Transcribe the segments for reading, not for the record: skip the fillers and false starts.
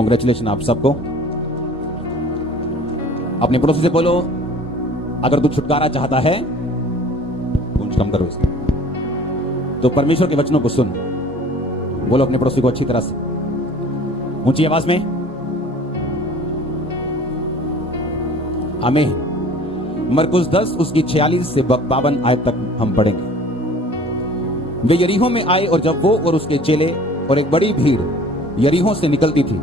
Congratulation आप सबको। अपने पड़ोसी से बोलो, अगर तू छुटकारा चाहता है, पूंछ कम करो इसकी, तो परमेश्वर के वचनों को सुन। बोलो अपने पड़ोसी को अच्छी तरह से, ऊंची आवाज में, आमीन। मरकुस 10 उसकी 46 से 52 आयत तक हम पढ़ेंगे। वे यरीहो में आए और जब वो और उसके चेले और एक बड़ी भीड़ यरीहो से निकलती थी,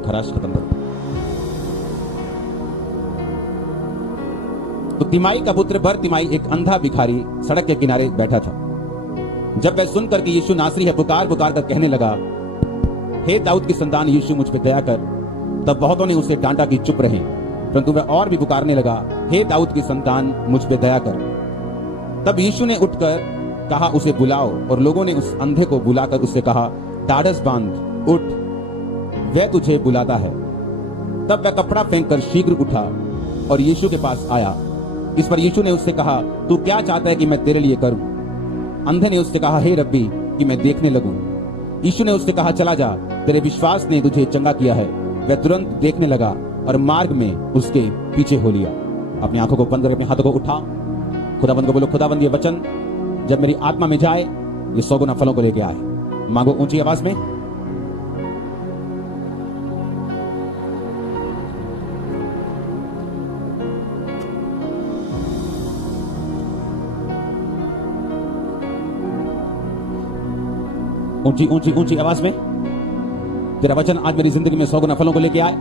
खराश खत्म करो, तो तिमाई का पुत्र बर तिमाई एक अंधा भिखारी सड़क के किनारे बैठा था। जब वह सुनकर कि यीशु नासरी है, पुकार पुकार कर कहने लगा, हे दाऊद की संतान यीशु मुझ पे दया कर। तब बहुतों ने उसे डांटा कि चुप रहे, परंतु वह और भी पुकारने लगा, हे दाऊद की संतान मुझ पे दया कर। तब यीशु ने उठकर कहा, उसे बुलाओ। और लोगों ने उस अंधे को बुलाकर उससे कहा, ढाढ़स बांध, उठ, वह तुझे बुलाता है। तब वह कपड़ा फेंककर शीघ्र उठा और यीशु के पास आया। इस पर यीशु ने उससे कहा, तू क्या चाहता है कि मैं तेरे लिए करूं? अंधे ने उससे कहा, हे रब्बी, कि मैं देखने लगूं। यीशु ने उससे कहा, चला जा, तेरे विश्वास ने तुझे चंगा किया है। वह तुरंत देखने लगा और मार्ग में उसके पीछे हो लिया। अपनी आंखों को बंद कर अपने हाथों को उठा, खुदाबंद को बोलो, खुदाबंद ये वचन जब मेरी आत्मा में जाए, ये 100 गुना फलों को लेके आए। मांगो ऊंची आवाज में। ऊंची ऊंची ऊंची आवाज में, तेरा वचन आज मेरी जिंदगी में 100 गुना फलों को लेके आए।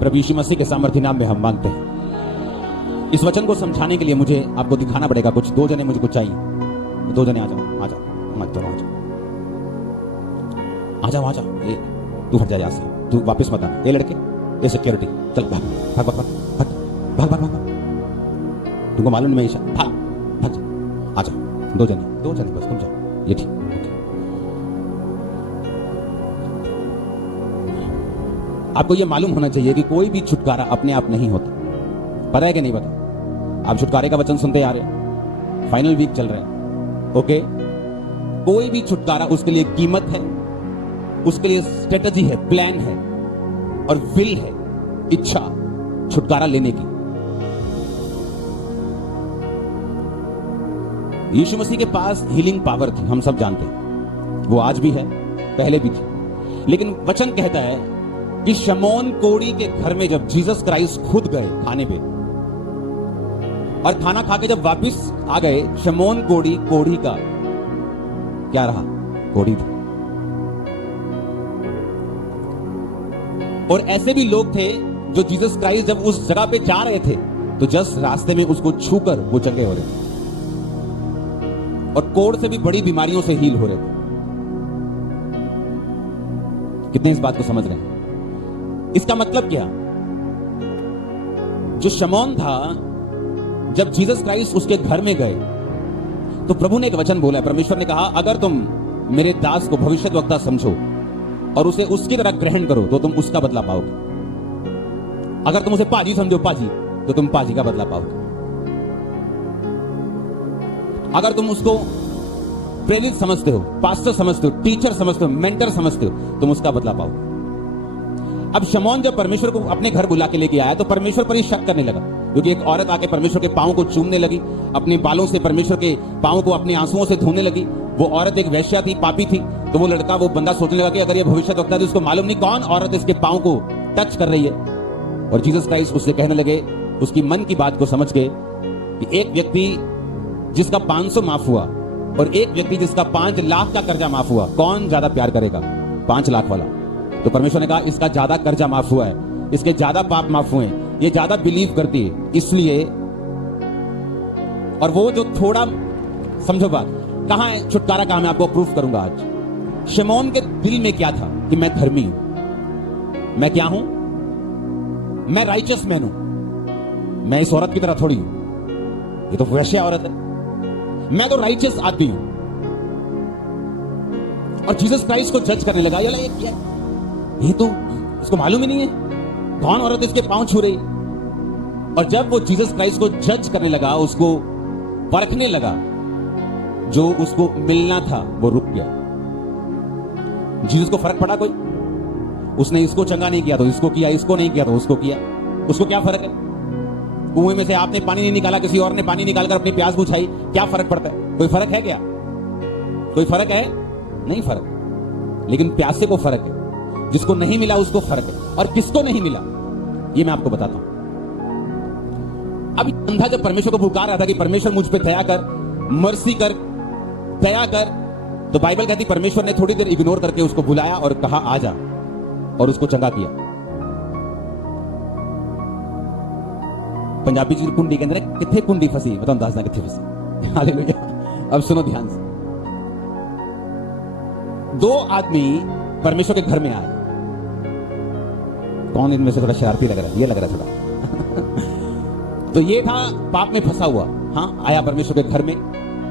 प्रभु यीशु मसीह के सामर्थ्य नाम में हम मांगते हैं। इस वचन को समझाने के लिए मुझे आपको दिखाना पड़ेगा कुछ। 2 जने मुझे कुछ चाहिए। 2 जने आ जाओ, आ जाओ, मत चलो, आ जाओ, आ जाओ, आ जाओ। तू हट जा यहाँ से, तू वापस मत आना। ये लड़के, ये सिक्योरिटी, चल भाग भाग भाग भाग भाग भाग भाग। तुमको मालूम नहीं, मैं भाग भाग, आ जाओ। 2 जने बस, तुम जाओ। ये ठीक, आपको ये मालूम होना चाहिए कि कोई भी छुटकारा अपने आप नहीं होता। पता है कि नहीं पता? आप छुटकारे का वचन सुनते आ रहे हैं, फाइनल वीक चल रहे हैं, ओके। कोई भी छुटकारा, उसके लिए कीमत है, उसके लिए स्ट्रेटजी है, प्लान है और विल है, इच्छा छुटकारा लेने की। यीशु मसीह के पास हीलिंग पावर थी, हम सब जानते हैं, वो आज भी है, पहले भी थी। लेकिन वचन कहता है कि शमौन कोढ़ी के घर में जब जीसस क्राइस्ट खुद गए खाने पे, और खाना खा के जब वापिस आ गए, शमौन कोढ़ी का क्या रहा? कोढ़ी था। और ऐसे भी लोग थे जो जीसस क्राइस्ट जब उस जगह पे जा रहे थे, तो जस्ट रास्ते में उसको छूकर वो चंगे हो रहे थे, और कोढ़ से भी बड़ी बीमारियों से हील हो रहे थे। कितने इस बात को समझ रहे हैं? इसका मतलब क्या? जो शमौन था, जब जीसस क्राइस्ट उसके घर में गए, तो प्रभु ने एक वचन बोला, परमेश्वर ने कहा, अगर तुम मेरे दास को भविष्यद्वक्ता समझो और उसे उसकी तरह ग्रहण करो, तो तुम उसका बदला पाओगे। अगर तुम उसे पाजी समझो, पाजी, तो तुम पाजी का बदला पाओगे। अगर तुम उसको प्रेरित समझते हो, पास्टर समझते हो, टीचर समझते हो, मेंटर समझते हो, तुम उसका बदला पाओगे। अब शमौन जब परमेश्वर को अपने घर बुला के लेके आया, तो परमेश्वर पर ही शक करने लगा, क्योंकि एक औरत आके परमेश्वर के पांव को चूमने लगी, अपने बालों से परमेश्वर के पांव को अपने आंसुओं से धोने लगी। वो औरत एक वेश्या थी, पापी थी। तो वो लड़का, वो बंदा सोचने लगा कि अगर ये भविष्यद्वक्ता थी, उसको मालूम नहीं कौन औरत इसके पांव को टच कर रही है। और जीसस क्राइस्ट उससे कहने लगे, उसकी मन की बात को समझ के, कि एक व्यक्ति जिसका 500 माफ हुआ और एक व्यक्ति जिसका 5 लाख का कर्जा माफ हुआ, कौन ज्यादा प्यार करेगा? 5 लाख वाला। तो परमेश्वर ने कहा, इसका ज्यादा कर्जा माफ हुआ है, इसके ज्यादा पाप माफ हुए, ये ज्यादा बिलीव करती है, इसलिए। और वो जो थोड़ा, समझो बात, कहां है छुटकारा? कहां? मैं आपको प्रूफ करूंगा आज। शमौन के दिल में क्या था? कि मैं धर्मी हूं, मैं क्या हूं? मैं राइचस मैन हूं, मैं इस औरत की तरह थोड़ी हूं, ये तो वैश्या औरत है, मैं तो राइचस आदमी हूं। और जीसस क्राइस्ट को जज करने लगा, ये क्या, ये तो इसको मालूम ही नहीं है कौन औरत इसके पांव छू रही। और जब वो जीसस क्राइस्ट को जज करने लगा, उसको परखने लगा, जो उसको मिलना था वो रुक गया। जीसस को फर्क पड़ा कोई? उसने इसको चंगा नहीं किया तो इसको किया, इसको नहीं किया तो उसको किया। उसको क्या फर्क है? कुएं में से आपने पानी नहीं निकाला, किसी और ने पानी निकालकर अपनी प्यास बुझाई, क्या फर्क पड़ता है? कोई फर्क है क्या? कोई फर्क है? नहीं फर्क। लेकिन प्यासे को फर्क है, जिसको नहीं मिला उसको फर्क है। और किसको नहीं मिला ये मैं आपको बताता हूं। अब अंधा जब परमेश्वर को पुकार रहा था कि परमेश्वर मुझ पे दया कर, मर्सी कर, दया कर, तो बाइबल कहती परमेश्वर ने थोड़ी देर इग्नोर करके उसको बुलाया और कहा आ जा, और उसको चंगा किया। पंजाबी जी कुंडी के अंदर किथे कुंडी फसी, बताओ दसना किथे फसी। हालेलुया। अब सुनो ध्यान से। दो आदमी परमेश्वर के घर में आए। कौन इनमें से थोड़ा शरारती लग रहा है? ये लग रहा है थोड़ा। तो ये था पाप में फंसा हुआ। हाँ, आया परमेश्वर के घर में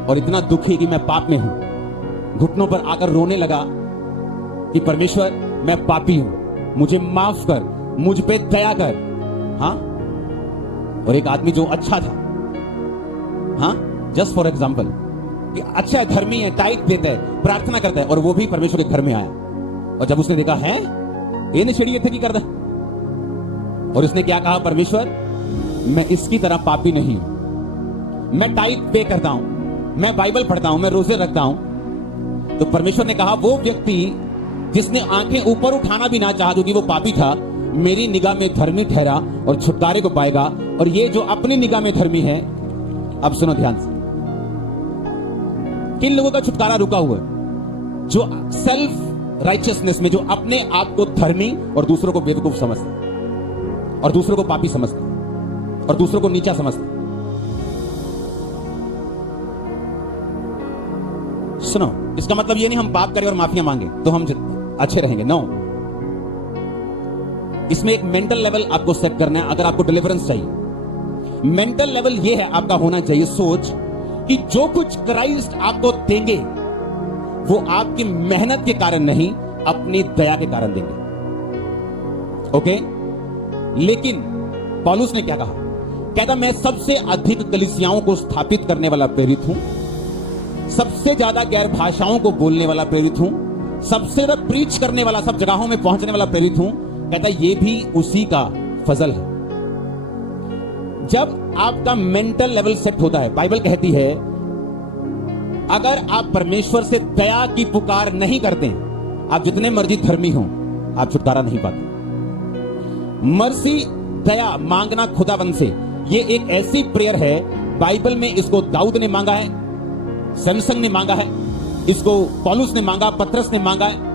और इतना दुखी कि मैं पाप में हूं, घुटनों पर आकर रोने लगा कि परमेश्वर मैं पापी हूं, मुझे माफ कर, मुझ पे दया कर। हाँ, और एक आदमी जो अच्छा था, हाँ, जस्ट फॉर एग्जाम्पल, कि अच्छा धर्मी है, टाइट देता है, प्रार्थना करता है, और वो भी परमेश्वर के घर में आया। और जब उसने देखा है ये नछेड़ी थे की करता, और उसने क्या कहा, परमेश्वर मैं इसकी तरह पापी नहीं हूं, मैं टाइट पे करता हूं, मैं बाइबल पढ़ता हूं, मैं रोजे रखता हूं। तो परमेश्वर ने कहा वो व्यक्ति जिसने आंखें ऊपर उठाना भी ना चाहा, जो कि वो पापी था, मेरी निगाह में धर्मी ठहरा और छुटकारे को पाएगा। और ये जो अपनी निगाह में धर्मी है, अब सुनो ध्यान से, किन लोगों का छुटकारा रुका हुआ है? जो सेल्फ राइचियसनेस में, जो अपने आप को धर्मी और दूसरों को बेवकूफ समझते, और दूसरों को पापी समझते, और दूसरों को नीचा समझते। सुनो, इसका मतलब ये नहीं हम पाप करें और माफिया मांगे तो हम अच्छे रहेंगे। नो, इसमें एक मेंटल लेवल आपको सेट करना है। अगर आपको डिलीवरेंस चाहिए, मेंटल लेवल ये है आपका होना चाहिए सोच कि जो कुछ क्राइस्ट आपको देंगे वो आपकी मेहनत के कारण नहीं, अपनी दया के कारण देंगे। ओके? लेकिन पौलुस ने क्या कहा? कहता मैं सबसे अधिक कलीसियाओं को स्थापित करने वाला प्रेरित हूं, सबसे ज्यादा गैर भाषाओं को बोलने वाला प्रेरित हूं, सबसे ज्यादा प्रीच करने वाला, सब जगहों में पहुंचने वाला प्रेरित हूं। कहता ये भी उसी का फजल है। जब आपका मेंटल लेवल सेट होता है, बाइबल कहती है अगर आप परमेश्वर से दया की पुकार नहीं करते, आप जितने मर्जी धर्मी हो, आप छुटकारा नहीं पाते। मर्सी, दया मांगना खुदावंद से, ये एक ऐसी प्रेयर है, बाइबल में इसको दाऊद ने मांगा है, सैमसन ने मांगा है, इसको पौलुस ने मांगा, पतरस ने मांगा है।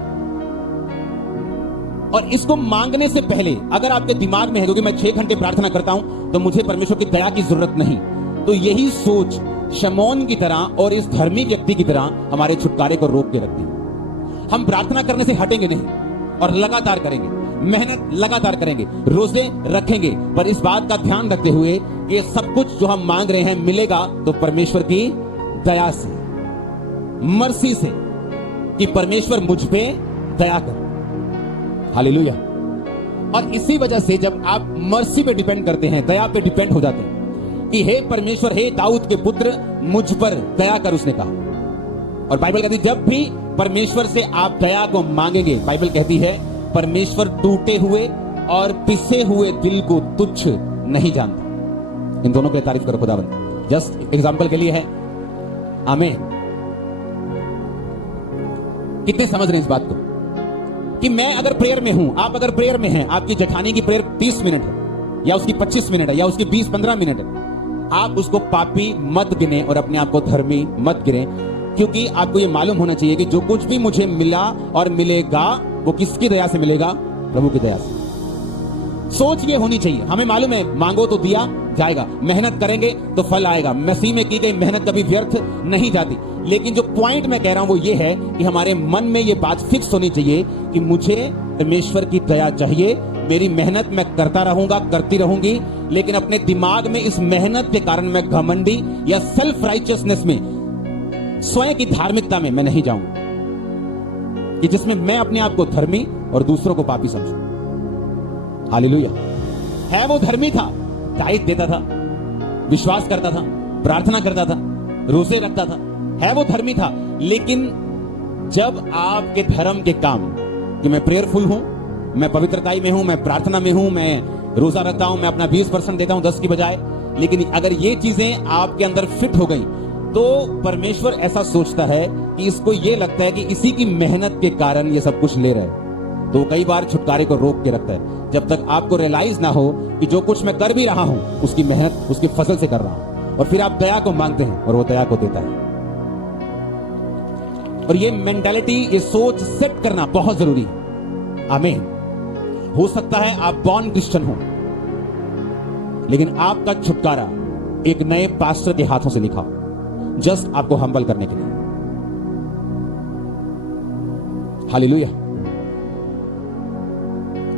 और इसको मांगने से पहले अगर आपके दिमाग में है कि मैं 6 घंटे प्रार्थना करता हूं तो मुझे परमेश्वर की दया की जरूरत नहीं, तो यही सोच शमौन की तरह और इस धर्मी व्यक्ति की तरह हमारे छुटकारे को रोक के रखती है। हम प्रार्थना करने से हटेंगे नहीं और लगातार करेंगे, मेहनत लगातार करेंगे, रोजे रखेंगे, पर इस बात का ध्यान रखते हुए कि ये सब कुछ जो हम मांग रहे हैं मिलेगा तो परमेश्वर की दया से, मर्सी से, कि परमेश्वर मुझ पे दया कर। हालेलुया। और इसी वजह से जब आप मर्सी पे डिपेंड करते हैं, दया पे डिपेंड हो जाते हैं कि हे परमेश्वर, हे दाऊद के पुत्र, मुझ पर दया कर, उसने कहा। और बाइबल कहती है जब भी परमेश्वर से आप दया को मांगेंगे, बाइबल कहती है परमेश्वर टूटे हुए और पिसे हुए दिल को तुच्छ नहीं जानता। इन दोनों की तारीफ करो खुदावंद। जस्ट एग्जांपल के लिए है। आमीन। कितने समझ रहे हैं इस बात को कि मैं अगर प्रेयर में हूं, आप अगर प्रेयर में हैं, आपकी जठानी की प्रेयर 30 मिनट है या उसकी 25 मिनट है या उसकी 20-15 मिनट है, आप उसको पापी मत गिने और अपने आप को धर्मी मत गिने, क्योंकि आपको यह मालूम होना चाहिए कि जो कुछ भी मुझे मिला और मिलेगा वो किसकी दया से मिलेगा? प्रभु की दया से। सोच ये होनी चाहिए, हमें मालूम है मांगो तो दिया जाएगा, मेहनत करेंगे तो फल आएगा, मसीह में की गई मेहनत कभी व्यर्थ नहीं जाती। लेकिन जो पॉइंट मैं कह रहा हूं वो ये है कि हमारे मन में ये बात फिक्स होनी चाहिए कि मुझे परमेश्वर की दया चाहिए, मेरी मेहनत मैं करता रहूंगा, करती रहूंगी, लेकिन अपने दिमाग में इस मेहनत के कारण मैं घमंडी या सेल्फ राइचियसनेस में, स्वयं की धार्मिकता में मैं नहीं जाऊंगा कि जिसमें मैं अपने आप को धर्मी और दूसरों को पापी समझूं। हालेलुया। है वो धर्मी था, टाइट देता था, विश्वास करता था, प्रार्थना करता था, रोजे रखता था, है वो धर्मी था, लेकिन जब आपके धर्म के काम, कि मैं प्रेयरफुल हूं, मैं पवित्रताई में हूं, मैं प्रार्थना में हूं, मैं रोजा रखता हूं, मैं अपना 20% देता हूं 10 की बजाय, लेकिन अगर ये चीजें आपके अंदर फिट हो गई तो परमेश्वर ऐसा सोचता है कि इसको ये लगता है कि इसी की मेहनत के कारण ये सब कुछ ले रहा है, तो कई बार छुटकारे को रोक के रखता है जब तक आपको रियलाइज ना हो कि जो कुछ मैं कर भी रहा हूं उसकी मेहनत उसकी फसल से कर रहा हूं। और फिर आप दया को मांगते हैं और वो दया को देता है। और ये मेंटालिटी, ये सोच सेट करना बहुत जरूरी है। आमीन। हो सकता है आप बॉर्न क्रिश्चियन हो, लेकिन आपका छुटकारा एक नए पास्टर के हाथों से लिखा, जस्ट आपको हम्बल करने के लिए। हालेलुया।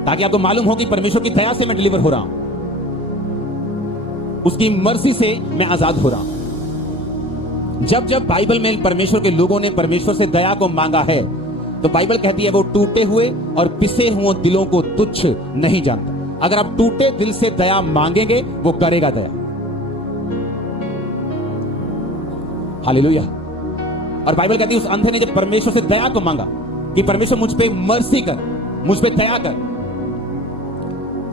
ताकि आपको मालूम हो कि परमेश्वर की दया से मैं डिलीवर हो रहा हूं, उसकी मर्सी से मैं आजाद हो रहा हूं। जब जब बाइबल में परमेश्वर के लोगों ने परमेश्वर से दया को मांगा है, तो बाइबल कहती है वो टूटे हुए और पिसे हुए दिलों को तुच्छ नहीं जानता। अगर आप टूटे दिल से दया मांगेंगे, वो करेगा दया। हालेलुया। और बाइबल कहती है उस अंधे ने जब परमेश्वर से दया को मांगा कि परमेश्वर मुझ पे मर्सी कर, मुझ पे दया कर।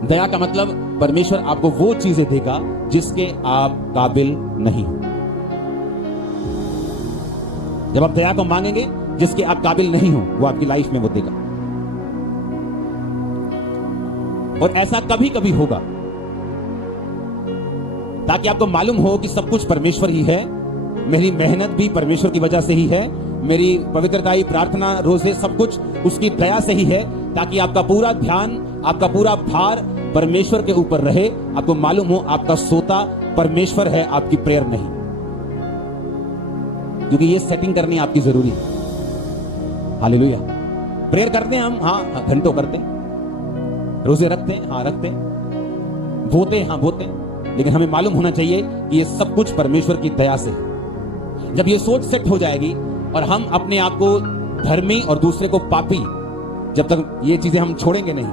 दया का मतलब परमेश्वर आपको वो चीजें देगा जिसके आप काबिल नहीं हो। जब आप दया को मांगेंगे, जिसके आप काबिल नहीं हो, वो आपकी लाइफ में वो देगा। और ऐसा कभी कभी होगा ताकि आपको मालूम हो कि सब कुछ परमेश्वर ही है, मेरी मेहनत भी परमेश्वर की वजह से ही है, मेरी पवित्रताई, प्रार्थना, रोजे, सब कुछ उसकी दया से ही है, ताकि आपका पूरा ध्यान, आपका पूरा भार परमेश्वर के ऊपर रहे। आपको मालूम हो आपका सोता परमेश्वर है, आपकी प्रेयर नहीं। क्योंकि ये सेटिंग करनी आपकी जरूरी है। हालेलुया। प्रेयर करते हैं हम, हाँ घंटों करते हैं, रोजे रखते हैं, हाँ रखते हैं, बोते हैं, हाँ बोते हैं, लेकिन हमें मालूम होना चाहिए कि ये सब कुछ परमेश्वर की दया से है। जब ये सोच सेट हो जाएगी और हम अपने आप को धर्मी और दूसरे को पापी, जब तक ये चीजें हम छोड़ेंगे नहीं,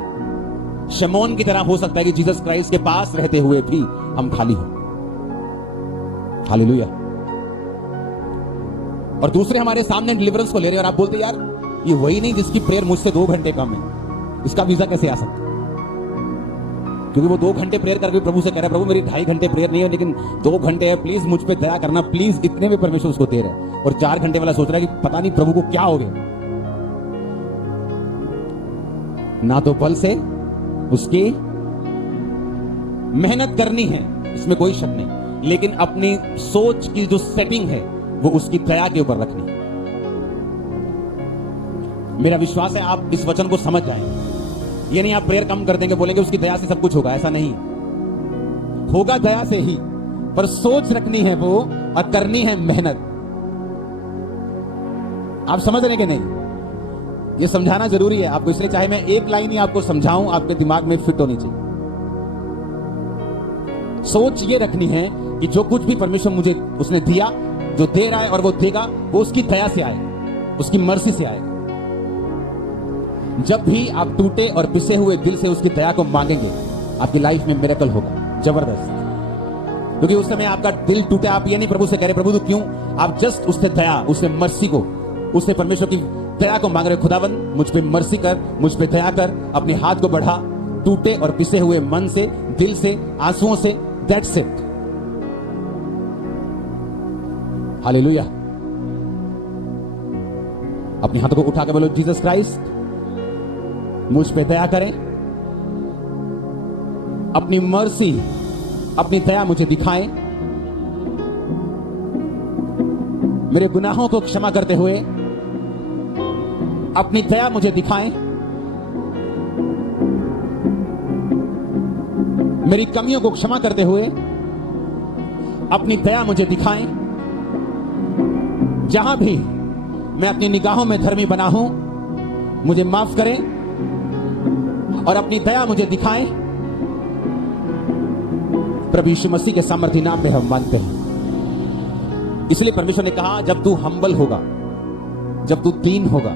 शमौन की तरह हो सकता है कि जीसस क्राइस्ट के पास रहते हुए भी हम खाली हो। हालेलुया। और दूसरे हमारे सामने डिलीवरेंस को ले रहे हैं और आप बोलते यार ये वही नहीं जिसकी प्रेयर मुझसे 2 घंटे कम है, इसका वीजा कैसे आ सकता है? क्योंकि वो 2 घंटे प्रेयर करके प्रभु से कह रहा है, प्रभु मेरी 2.5 घंटे प्रेयर नहीं है, लेकिन 2 घंटे है, प्लीज मुझ पे दया करना, प्लीज। इतने में परमेश्वर उसको दे रहा है। और 4 घंटे वाला सोच रहा है कि पता नहीं प्रभु को क्या हो गया। ना तो बल से उसकी मेहनत करनी है, इसमें कोई शक नहीं, लेकिन अपनी सोच की जो सेटिंग है वो उसकी दया के ऊपर रखनी है। मेरा विश्वास है आप इस वचन को समझ जाएं। ये नहीं आप प्रेयर कम कर देंगे, बोलेंगे उसकी दया से सब कुछ होगा, ऐसा नहीं होगा। दया से ही, पर सोच रखनी है वो और करनी है मेहनत। आप समझ रहे कि नहीं? ये समझाना जरूरी है आपको, इसलिए चाहे मैं एक लाइन ही आपको समझाऊं, आपके दिमाग में फिट होनी चाहिए। सोच ये रखनी है कि जो कुछ भी परमेश्वर मुझे उसने दिया, जो दे रहा है और वो देगा, वो उसकी दया से आएगा, उसकी मर्जी से आएगा। जब भी आप टूटे और पिसे हुए दिल से उसकी दया को मांगेंगे, आपकी लाइफ में मिरेकल होगा, जबरदस्त। क्योंकि उस समय आपका दिल टूटे, आप ये नहीं प्रभु से कह रहे प्रभु तू क्यों, आप जस्ट उससे दया, उससे मर्सी को, उससे परमेश्वर की दया को मांग रहे, खुदावंद मुझ पे मर्सी कर, मुझ पे दया कर, अपने हाथ को बढ़ा, टूटे और पिसे हुए मन से, दिल से, आंसुओं से। That's it. हालेलुया। अपने हाथों को उठा के बोलो, जीसस क्राइस्ट मुझ पे दया करें, अपनी मर्सी, अपनी दया मुझे दिखाएं, मेरे गुनाहों को क्षमा करते हुए अपनी दया मुझे दिखाएं, मेरी कमियों को क्षमा करते हुए अपनी दया मुझे दिखाएं। जहां भी मैं अपनी निगाहों में धर्मी बना हूं, मुझे माफ करें और अपनी दया मुझे दिखाएं। प्रभु यीशु मसीह के सामर्थी नाम में हम मानते हैं। इसलिए परमेश्वर ने कहा, जब तू हम्बल होगा, जब तू दीन होगा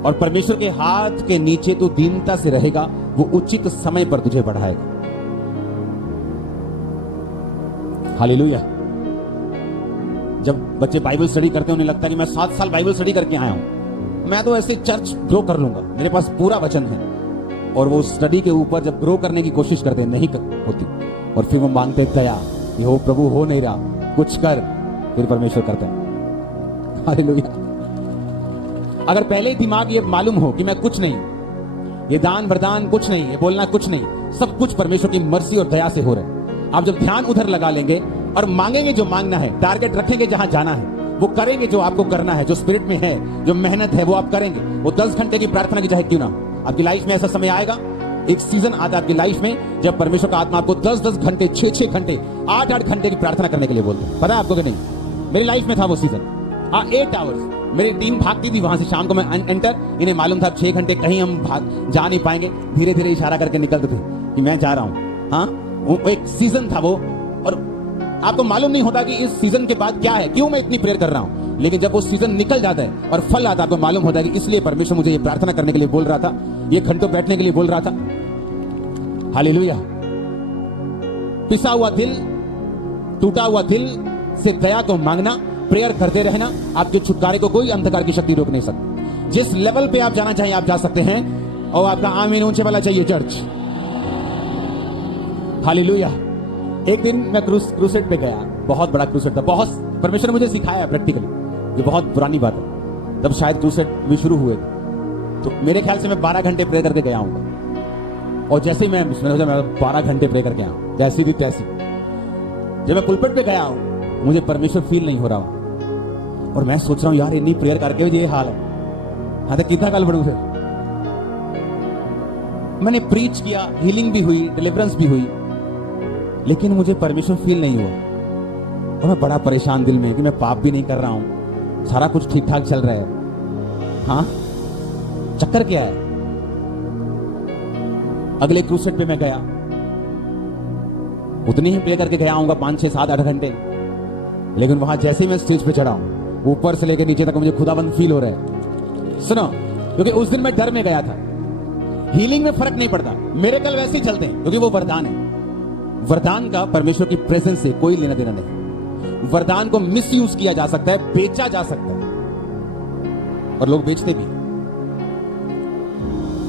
और परमेश्वर के हाथ के नीचे तू दीनता से रहेगा, वो उचित समय पर तुझे बढ़ाएगा। हालेलुया। जब बच्चे बाइबल स्टडी करते हैं उन्हें लगता है कि मैं 7 साल बाइबल स्टडी करके आया हूं, मैं तो ऐसे चर्च ग्रो कर लूंगा, मेरे पास पूरा वचन है। और वो स्टडी के ऊपर जब ग्रो करने की कोशिश करते हैं, नहीं होती, और फिर वो मांगते दया कि हो प्रभु हो नहीं रहा, कुछ कर। फिर परमेश्वर करता है। हालेलुया। अगर पहले ही दिमाग ये मालूम हो कि मैं कुछ नहीं, ये दान वरदान कुछ नहीं, ये बोलना कुछ नहीं, सब कुछ परमेश्वर की मर्जी और दया से हो रहा है, आप जब ध्यान उधर लगा लेंगे और मांगेंगे जो मांगना है, टारगेट रखेंगे जहां जाना है, वो करेंगे जो आपको करना है, जो स्पिरिट में है, जो मेहनत है वो आप करेंगे। वो 10 घंटे की प्रार्थना की चाहे क्यों ना, आपकी लाइफ में ऐसा समय आएगा, एक सीजन आता है आपकी लाइफ में जब परमेश्वर का आत्मा आपको 10-10 घंटे, 6-6 घंटे, 8-8 घंटे की प्रार्थना करने के लिए बोलते हैं। पता है आपको कि नहीं? मेरी लाइफ में था वो सीजन। 8 आवर्स मेरी टीम भागती थी वहां से, शाम को मैं एंटर, इन्हें मालूम था 6 घंटे कहीं हम जा नहीं पाएंगे, धीरे धीरे इशारा करके निकलते थे कि मैं जा रहा हूं। हाँ, वो एक सीजन था वो, और आपको मालूम नहीं होता कि इस सीजन के बाद क्या है, क्यों मैं इतनी प्रेयर कर रहा हूं, लेकिन जब वो सीजन निकल जाता है और फल आता है, आपको मालूम होता है कि इसलिए परमेश्वर मुझे ये प्रार्थना करने के लिए बोल रहा था, ये घंटों बैठने के लिए बोल रहा था। हालेलुया। पिसा हुआ दिल, टूटा हुआ दिल से दया को मांगना, प्रेयर करते रहना, आपके छुटकारे को कोई अंधकार की शक्ति रोक नहीं सकती। जिस लेवल पे आप जाना चाहिए आप जा सकते हैं, और आपका आमीन ऊंचे वाला चाहिए चर्च। हालेलुया। एक दिन मैं क्रूसेड पे गया, बहुत बड़ा क्रूसेड था, बहुत परमेश्वर ने मुझे सिखाया प्रैक्टिकली, ये बहुत पुरानी बात है। तब शायद क्रूसेड भी शुरू हुए, तो मेरे ख्याल से मैं 12 घंटे प्रे करके गया हूँ। और जैसे ही मैं 12 घंटे प्रे करके आया, जैसी थी तैसी। जब मैं पुलपिट पे गया हूं, मुझे परमेश्वर फील नहीं हो रहा, और मैं सोच रहा हूं यार इतनी प्रेयर करके भी ये हाल है, हाँ तो कितना काल बढ़ू। फिर मैंने प्रीच किया, हीलिंग भी हुई, डिलीवरेंस भी हुई, लेकिन मुझे परमेश्वर फील नहीं हुआ। और मैं बड़ा परेशान दिल में कि मैं पाप भी नहीं कर रहा हूं, सारा कुछ ठीक ठाक चल रहा है। हाँ, चक्कर क्या है? अगले क्रूसेड पे मैं गया, उतनी ही प्ले करके गया हूंगा 5, 6, 7, 8 घंटे, लेकिन वहां जैसे ही मैं स्टेज पे चढ़ा हूं, ऊपर से लेकर नीचे तक मुझे खुदाबंद फील हो रहा है। सुनो, क्योंकि उस दिन मैं डर में गया था। हीलिंग में फर्क नहीं पड़ता, मिरेकल वैसे ही चलते हैं, क्योंकि वो वरदान है। वरदान का परमेश्वर की प्रेजेंस से कोई लेना देना नहीं। वरदान को मिस यूज किया जा सकता है, बेचा जा सकता है, और लोग बेचते भी,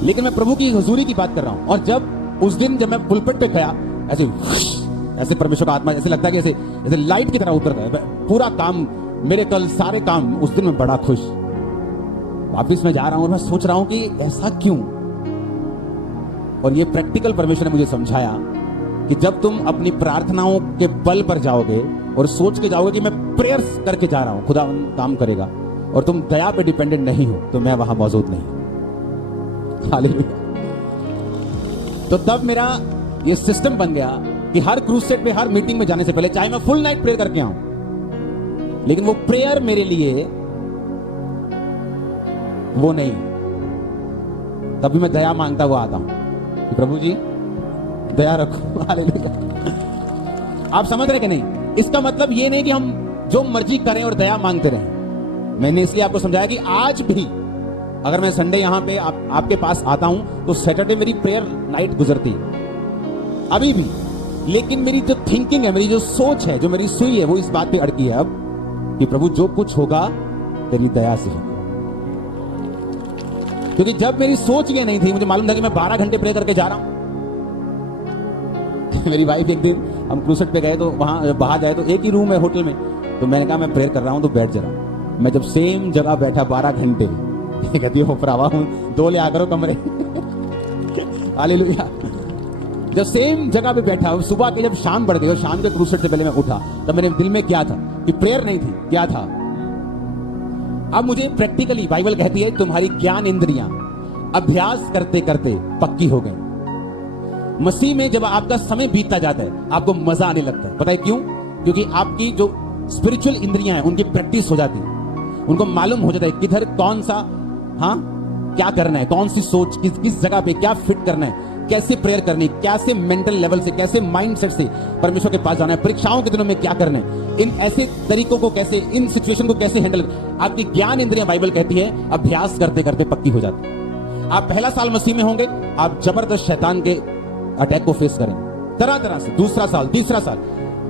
लेकिन मैं प्रभु की हुजूरी की बात कर रहा हूं। और जब उस दिन जब मैं पुलपिट पे गया, ऐसे परमेश्वर का आत्मा ऐसे लगता है कि ऐसे लाइट की तरह उतरता है, पूरा काम, मेरे कल सारे काम, उस दिन मैं बड़ा खुश। वापिस मैं जा रहा हूं और मैं सोच रहा हूं कि ऐसा क्यों। और ये प्रैक्टिकल परमेश्वर ने मुझे समझाया कि जब तुम अपनी प्रार्थनाओं के बल पर जाओगे और सोच के जाओगे कि मैं प्रेयर्स करके जा रहा हूं, खुदा काम करेगा, और तुम दया पे डिपेंडेंट नहीं हो, तो मैं वहां मौजूद नहीं। हालेलुया। तो तब मेरा ये सिस्टम बन गया कि हर क्रूसेड पे, हर मीटिंग में जाने से पहले, चाहे मैं फुल नाइट प्रेयर करके आऊं, लेकिन वो प्रेयर मेरे लिए वो नहीं, तभी मैं दया मांगता हुआ आता हूं कि प्रभु जी दया रखो। हालेलुया। आप समझ रहे कि नहीं? इसका मतलब ये नहीं कि हम जो मर्जी करें और दया मांगते रहें। मैंने इसलिए आपको समझाया कि आज भी अगर मैं संडे यहां पे आपके पास आता हूं, तो सैटरडे मेरी प्रेयर नाइट गुजरती है अभी भी, लेकिन मेरी जो थिंकिंग है, मेरी जो सोच है, जो मेरी सुई है, वो इस बात पे अड़की है अब कि प्रभु जो कुछ होगा तेरी दया से होगा। क्योंकि जब मेरी सोच ये नहीं थी, मुझे मालूम था कि मैं 12 घंटे प्रे करके जा रहा हूं। मेरी वाइफ, एक दिन हम क्रूसेड पे गए, तो वहां बाहर गए, तो एक ही रूम है होटल में, तो मैंने कहा मैं प्रेयर कर रहा हूं, तो बैठ जा रहा हूं। मैं जब सेम जगह बैठा 12 घंटे, कहती हो भरावा हूं, 2 ले आकर कमरे। हालेलुया। जब सेम जगह पे बैठा, सुबह के जब शाम बढ़ गई और शाम के क्रूसेड से पहले मैं उठा, तब मेरे दिल में क्या था कि प्रेयर नहीं थी, क्या था? अब मुझे प्रैक्टिकली बाइबल कहती है तुम्हारी ज्ञान इंद्रियां अभ्यास करते करते पक्की हो गई। मसीह में जब आपका समय बीतता जाता है, आपको मजा आने लगता है। पता है क्यों? क्योंकि आपकी जो स्पिरिचुअल इंद्रियां हैं, उनकी प्रैक्टिस हो जाती है, उनको मालूम हो जाता है किधर कौन सा, हाँ, क्या करना है, कौन सी सोच किस जगह पे क्या फिट करना है, कैसे प्रेयर करनी, कैसे मेंटल लेवल से, कैसे माइंडसेट से परमेश्वर के पास जाना है, परीक्षाओं के दिनों में क्या करना है, इन ऐसे तरीकों को कैसे, इन सिचुएशन को कैसे हैंडल। आपकी ज्ञान इंद्रियां, बाइबल कहती है, अभ्यास करते करते पक्की हो जाती है। आप पहला साल मसीह में होंगे, आप जबरदस्त शैतान के अटैक को फेस करेंगे तरह तरह से। दूसरा साल, तीसरा साल,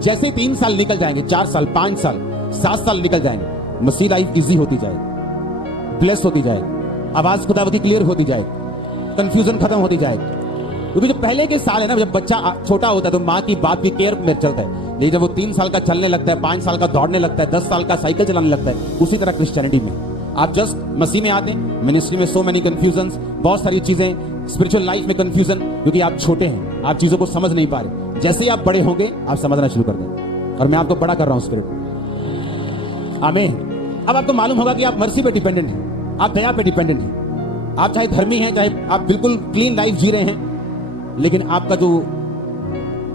जैसे 3 साल निकल जाएंगे, 4 साल, 5 साल, 7 साल निकल जाएंगे, मसीह लाइफ इजी होती जाए, ब्लेस होती जाए, आवाज खुदावती क्लियर होती जाए, कंफ्यूजन खत्म होती जाए। क्योंकि जो पहले के साल है ना, जब बच्चा छोटा होता है तो माँ की बात की केयर में चलता है, लेकिन जब वो 3 साल का चलने लगता है, 5 साल का दौड़ने लगता है, 10 साल का साइकिल चलाने लगता है, उसी तरह क्रिश्चियनिटी में आप जस्ट मसीह में आते हैं, मिनिस्ट्री में सो मेनी कंफ्यूजन, बहुत सारी चीजें, स्पिरिचुअल लाइफ में कंफ्यूजन, क्योंकि आप छोटे हैं, आप चीजों को समझ नहीं पा रहे। जैसे ही आप बड़े होंगे आप समझना शुरू कर देंगे, और मैं आपको बड़ा कर रहा हूं स्पिरिट। आमीन। अब आपको मालूम होगा कि आप मर्सी पे डिपेंडेंट हैं, आप दया पे डिपेंडेंट हैं। आप चाहे धर्मी हैं, चाहे आप बिल्कुल क्लीन लाइफ जी रहे हैं, लेकिन आपका जो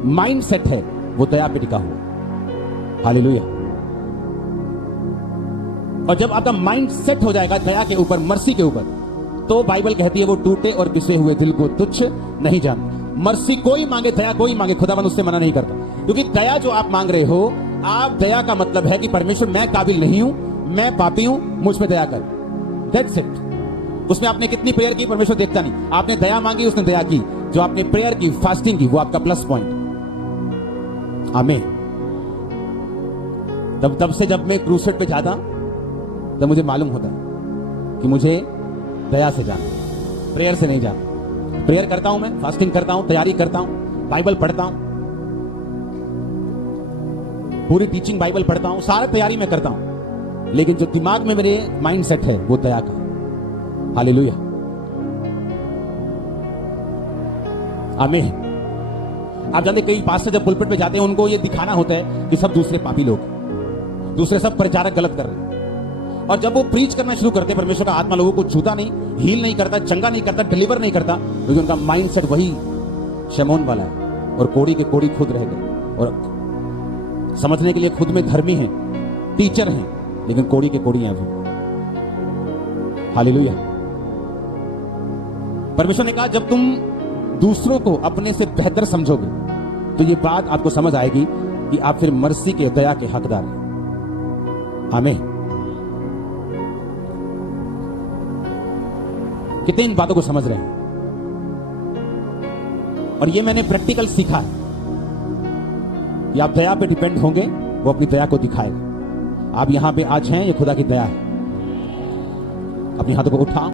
माइंड सेट है वो दया पे टिका हुआ। हालेलुया। और जब आपका माइंड सेट हो जाएगा दया के ऊपर, मर्सी के ऊपर, तो बाइबल कहती है वो टूटे और पिसे हुए दिल को तुच्छ नहीं जानता। मर्सी कोई मांगे, दया कोई मांगे, खुदावन उससे मना नहीं करता। क्योंकि दया जो आप मांग रहे हो, आप दया का मतलब है कि परमेश्वर मैं काबिल नहीं हूं, मैं पापी हूं, मुझ पे दया कर। That's it. उसमें आपने कितनी प्रेयर की परमेश्वर देखता नहीं, आपने दया मांगी, उसने दया की। जो आपने प्रेयर की, फास्टिंग की, वो आपका प्लस पॉइंट। आमीन। तब से जब मैं क्रूसेड पे जाता तब मुझे मालूम होता कि मुझे दया से जाना, प्रेयर से नहीं जाना। प्रेयर करता हूं, मैं फास्टिंग करता हूं, तैयारी करता हूं, बाइबल पढ़ता हूं, पूरी टीचिंग बाइबल पढ़ता हूं, सारा तैयारी मैं करता हूं, लेकिन जो दिमाग में मेरे माइंड सेट है वो दया का। हालेलुया। आमीन। आप जानते कई पास्टर जब पुलपिट पे जाते हैं, उनको ये दिखाना होता है कि सब दूसरे पापी लोग, दूसरे सब प्रचारक गलत कर रहे हैं। और जब वो प्रीच करना शुरू करते हैं, परमेश्वर का आत्मा लोगों को छूता नहीं, हील नहीं करता, चंगा नहीं करता, डिलीवर नहीं करता, क्योंकि उनका माइंड सेट वही शमौन वाला है, और कोड़ी के कोड़ी खुद रह गए, और समझने के लिए खुद में धर्मी हैं, टीचर हैं, लेकिन कोड़ी के कोड़ी हैं अभी। हालेलुया। परमेश्वर ने कहा जब तुम दूसरों को अपने से बेहतर समझोगे तो ये बात आपको समझ आएगी कि आप फिर मर्सी के, दया के हकदार हैं। आमीन। कितने इन बातों को समझ रहे हैं? और ये मैंने प्रैक्टिकल सीखा है कि आप दया पे डिपेंड होंगे, वो अपनी दया को दिखाएगा। आप यहां पे आज हैं, ये खुदा की दया है। अपनी हाथों को उठाओ।